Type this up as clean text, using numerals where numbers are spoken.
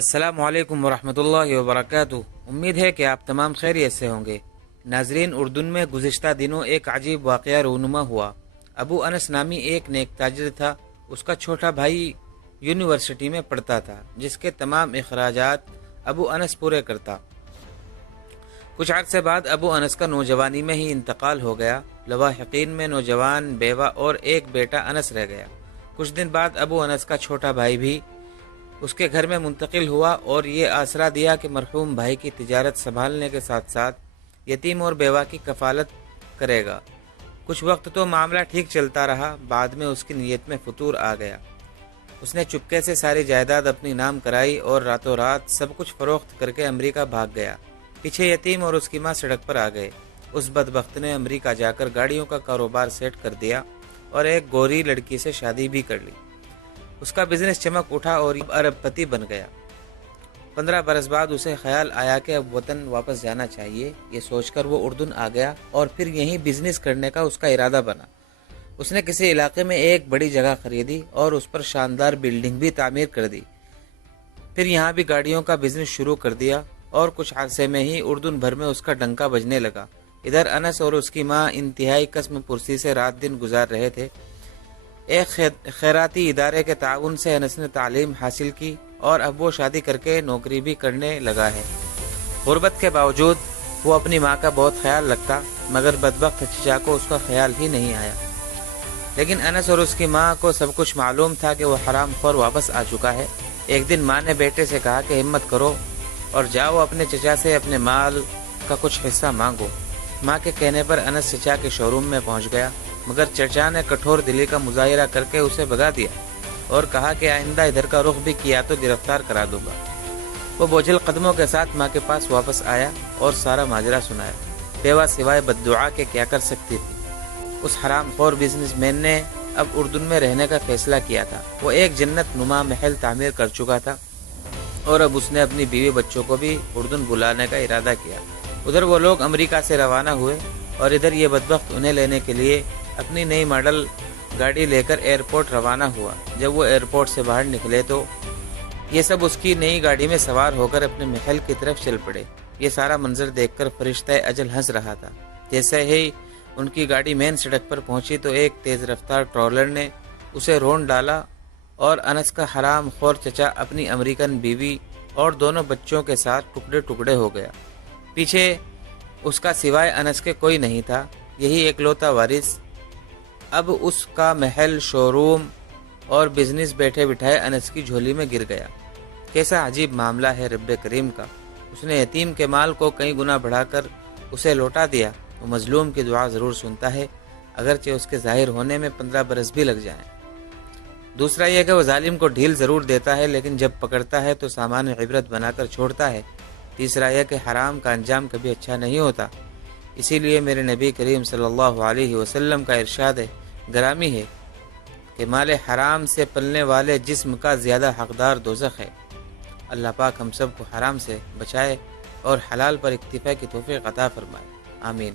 السلام علیکم ورحمۃ اللہ وبرکاتہ۔ امید ہے کہ آپ تمام خیریت سے ہوں گے۔ ناظرین، اردن میں گزشتہ دنوں ایک عجیب واقعہ رونما ہوا۔ ابو انس نامی ایک نیک تاجر تھا۔ اس کا چھوٹا بھائی یونیورسٹی میں پڑھتا تھا، جس کے تمام اخراجات ابو انس پورے کرتا۔ کچھ عرصے بعد ابو انس کا نوجوانی میں ہی انتقال ہو گیا۔ لواحقین میں نوجوان بیوہ اور ایک بیٹا انس رہ گیا۔ کچھ دن بعد ابو انس کا چھوٹا بھائی بھی اس کے گھر میں منتقل ہوا اور یہ آسرا دیا کہ مرحوم بھائی کی تجارت سنبھالنے کے ساتھ ساتھ یتیم اور بیوہ کی کفالت کرے گا۔ کچھ وقت تو معاملہ ٹھیک چلتا رہا، بعد میں اس کی نیت میں فتور آ گیا۔ اس نے چپکے سے ساری جائیداد اپنی نام کرائی اور راتوں رات سب کچھ فروخت کر کے امریکہ بھاگ گیا۔ پیچھے یتیم اور اس کی ماں سڑک پر آ گئے۔ اس بدبخت نے امریکہ جا کر گاڑیوں کا کاروبار سیٹ کر دیا اور ایک گوری لڑکی سے شادی بھی کر لی۔ اس کا بزنس چمک اٹھا اور ارب پتی بن گیا۔ 15 برس بعد اسے خیال آیا کہ اب وطن واپس جانا چاہیے۔ یہ سوچ کر وہ اردن آ گیا اور پھر یہیں بزنس کرنے کا اس کا ارادہ بنا۔ اس نے کسی علاقے میں ایک بڑی جگہ خریدی اور اس پر شاندار بلڈنگ بھی تعمیر کر دی۔ پھر یہاں بھی گاڑیوں کا بزنس شروع کر دیا اور کچھ عرصے میں ہی اردن بھر میں اس کا ڈنکا بجنے لگا۔ ادھر انس اور اس کی ماں انتہائی قسم پرسی سے رات دن گزار رہے تھے۔ ایک خیراتی ادارے کے تعاون سے انس نے تعلیم حاصل کی اور اب وہ شادی کر کے نوکری بھی کرنے لگا ہے۔ غربت کے باوجود وہ اپنی ماں کا بہت خیال رکھتا، مگر بدبخت چچا کو اس کا خیال ہی نہیں آیا۔ لیکن انس اور اس کی ماں کو سب کچھ معلوم تھا کہ وہ حرام خور واپس آ چکا ہے۔ ایک دن ماں نے بیٹے سے کہا کہ ہمت کرو اور جاؤ اپنے چچا سے اپنے مال کا کچھ حصہ مانگو۔ ماں کے کہنے پر انس چچا کے شو روم میں پہنچ گیا، مگر چچا نے کٹھور دلی کا مظاہرہ کر کے اسے بھگا دیا اور کہا کہ آئندہ ادھر کا رخ بھی کیا تو گرفتار کرا دوں گا۔ وہ بوجھل قدموں کے ساتھ ماں کے پاس واپس آیا اور سارا ماجرا سنایا۔ بیوہ سوائے بددعا کے کیا کر سکتی تھی؟ اس حرام خور بزنس مین نے اب اردن میں رہنے کا فیصلہ کیا تھا۔ وہ ایک جنت نما محل تعمیر کر چکا تھا اور اب اس نے اپنی بیوی بچوں کو بھی اردن بلانے کا ارادہ کیا۔ ادھر وہ لوگ امریکہ سے روانہ ہوئے اور ادھر یہ بدبخت انہیں لینے کے لیے اپنی نئی ماڈل گاڑی لے کر ایئرپورٹ روانہ ہوا۔ جب وہ ایئرپورٹ سے باہر نکلے تو یہ سب اس کی نئی گاڑی میں سوار ہو کر اپنے محل کی طرف چل پڑے۔ یہ سارا منظر دیکھ کر فرشتہ اجل ہنس رہا تھا۔ جیسے ہی ان کی گاڑی مین سڑک پر پہنچی تو ایک تیز رفتار ٹرولر نے اسے رون ڈالا اور انس کا حرام خور چچا اپنی امریکن بیوی اور دونوں بچوں کے ساتھ ٹکڑے ٹکڑے ہو گیا۔ پیچھے اس کا سوائے انس کے کوئی نہیں تھا، یہی اکلوتا وارث۔ اب اس کا محل، شو روم اور بزنس بیٹھے بٹھائے انس کی جھولی میں گر گیا۔ کیسا عجیب معاملہ ہے رب کریم کا! اس نے یتیم کے مال کو کئی گنا بڑھا کر اسے لوٹا دیا۔ وہ مظلوم کی دعا ضرور سنتا ہے، اگرچہ اس کے ظاہر ہونے میں 15 برس بھی لگ جائیں۔ دوسرا یہ کہ وہ ظالم کو ڈھیل ضرور دیتا ہے، لیکن جب پکڑتا ہے تو سامان عبرت بنا کر چھوڑتا ہے۔ تیسرا یہ کہ حرام کا انجام کبھی اچھا نہیں ہوتا۔ اسی لیے میرے نبی کریم صلی اللہ علیہ وسلم کا ارشاد گرامی ہے کہ مال حرام سے پلنے والے جسم کا زیادہ حقدار دوزخ ہے۔ اللہ پاک ہم سب کو حرام سے بچائے اور حلال پر اکتفا کی توفیق عطا فرمائے، آمین۔